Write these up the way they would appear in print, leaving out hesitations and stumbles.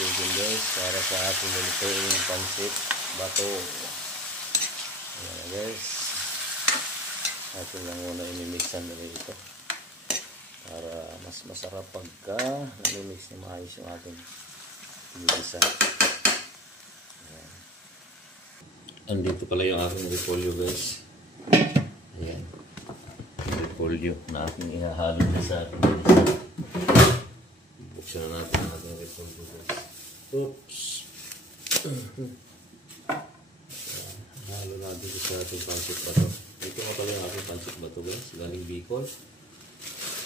tubig guys para sa ating lutuin yung pansit bato. Ayan guys. Atin lang muna inimixan na ito para mas masarap pagka namimix na maayos yung ating pinigisa. Andito pala yung aking repolyo guys. Ayan. Repolyo na ating ihahalo na sa ating pinigisa. Buksan na natin ang ating repolyo guys. Oops! Halo natin sa ating pansit bato. Ito nga pala yung ating pansit bato guys. Galing Bicol.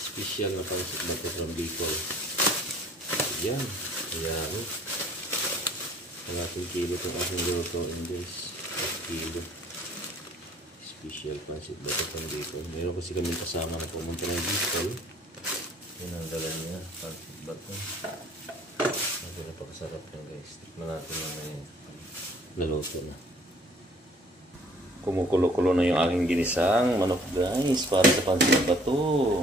Special na pansit bato from Bicol. Ayan. Ayan. Ang ating kilo itong ating lutuin guys. Kilo. Special pansit bato from Bicol. Meron kasi kami kasama na pumunta ng Bicol. Yan ang dala niya. Pansit bato. Ito napakasarap yan guys. Tikman natin na may naluto na. Kumukulo-kulo na yung aking ginisang manok guys para sa pansit bato.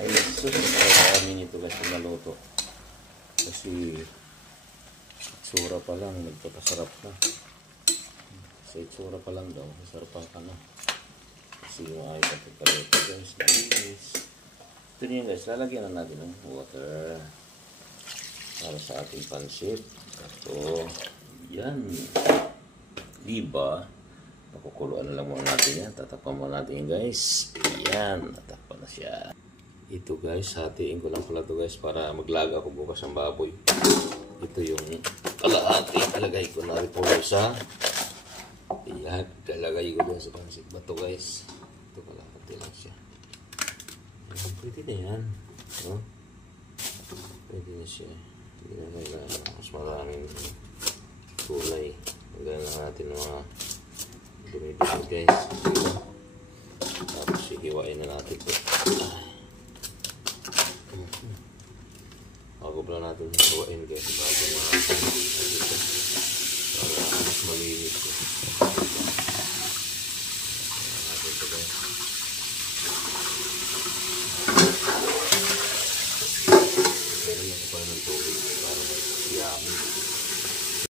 Ay sus, kaya nito guys yung naluto. Kasi itsura pa lang, nagpapasarap na. Sa itsura pa lang daw, masarapan ka na. Kasi yung aking pagkakaluto guys, guys. Ito niyan guys, lalagyan na natin ng water para sa ating pansit. Ito, yan. Diba? Nakukuluan na lang muna natin yan. Tatakpan muna natin yan guys. Ayan, tatakpan na siya. Ito guys, hatiin ko lang pala ito guys para maglaga ako bukas ng baboy. Ito yung kalahati. Talagay ko na repolyo sa ayan, talagay ko dun sa pansit bato guys. Ito kalahati lang siya. Ayan, pwede na yan. No? Pwede na siya. Hindi na kailangan mas maraming kulay. Hanggang lang natin mga dumidikit guys. Tapos hihiwain na natin ito. Bago pala natin hiwain guys bago